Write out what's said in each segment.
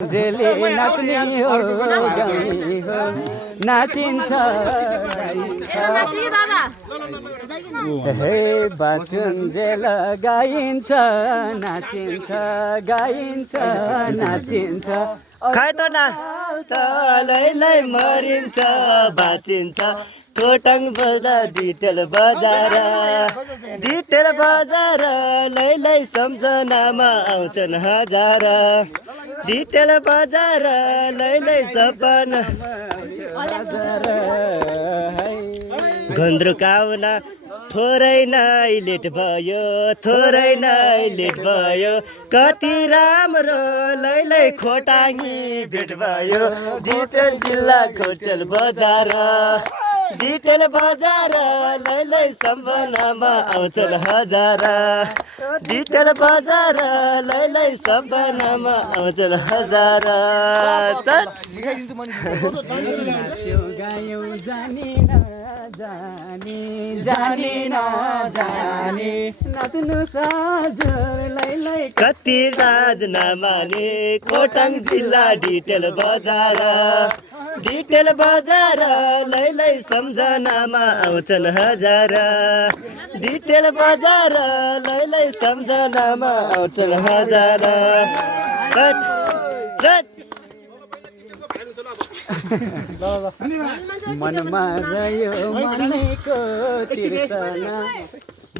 जेले नाच्ने हो गाउने हो नाचिन्छ हे बाचुन्जेल गाइन्छ नाचिन्छ गाइन्छ नाचिन्छ खै त ना तलैलाई मरिन्छ बाचिन्छ खोटाङ बजा डिटेल बजार लैलै सम्झनामा आउँछन् हजार डिटेल बजार लैलै सपना घन्द्रुक आउन थोरै नै लेट भयो थोरै नै लेट भयो कति राम्रो लैलै खोटाङी भेट भयो डिटेल जिल्ला खोटेल बजार डिटेल बजार लैलै सम्झनामा आउँछन् हजार डिटेल बजार लैलै सम्झनामा आउँछन् हजार नाच्नु साजर लैलै कति राज नमाने खोटाङ जिल्ला डिटेल बजार लैलै सम्झनामा आउँछन् हजार डिटेल बजार लैलै सम्झनामा आउँछन् हजार मनमा रह्यो मनैको तिर्सना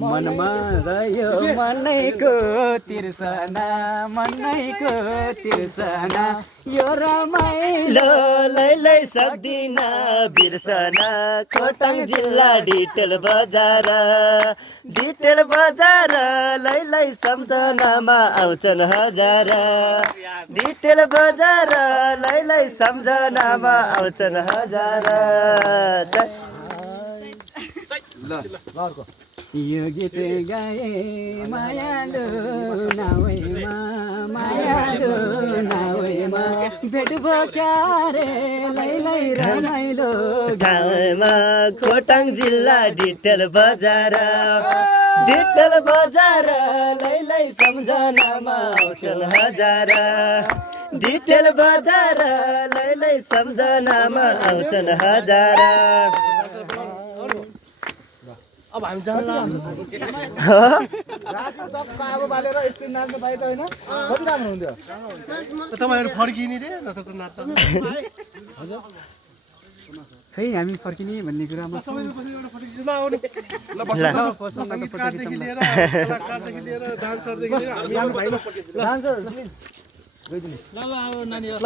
मनमा रह्यो मनैको तिर्सना मनैको तिर्सना यो रमाइलो लैलै सक्दिन बिर्सन खोटाङ जिल्ला डिटेल बजार लैलै सम्झनामा आउँछन् हजार डिटेल बजार लैलै सम्झनामा आउँछन् हजार यो गीत गाए मायालु नावैमा भेट भक्यारे लैलै रमाइलो गाउँमा खोटाङ जिल्ला डिटेल बजार लैलै सम्झनामा आउँछन् हजार डिटेल बजार लैलै सम्झनामा आउँछन् हजार अब हामी जान्ला राति टक्क आगो बालेर यस्तै नाच्नु पाए त होइन कति राम्रो हुन्थ्यो तपाईँहरू फर्किने रे नत्र नाच्दा खै हामी फर्किने भन्ने कुरामा डान्सरदेखि लिएर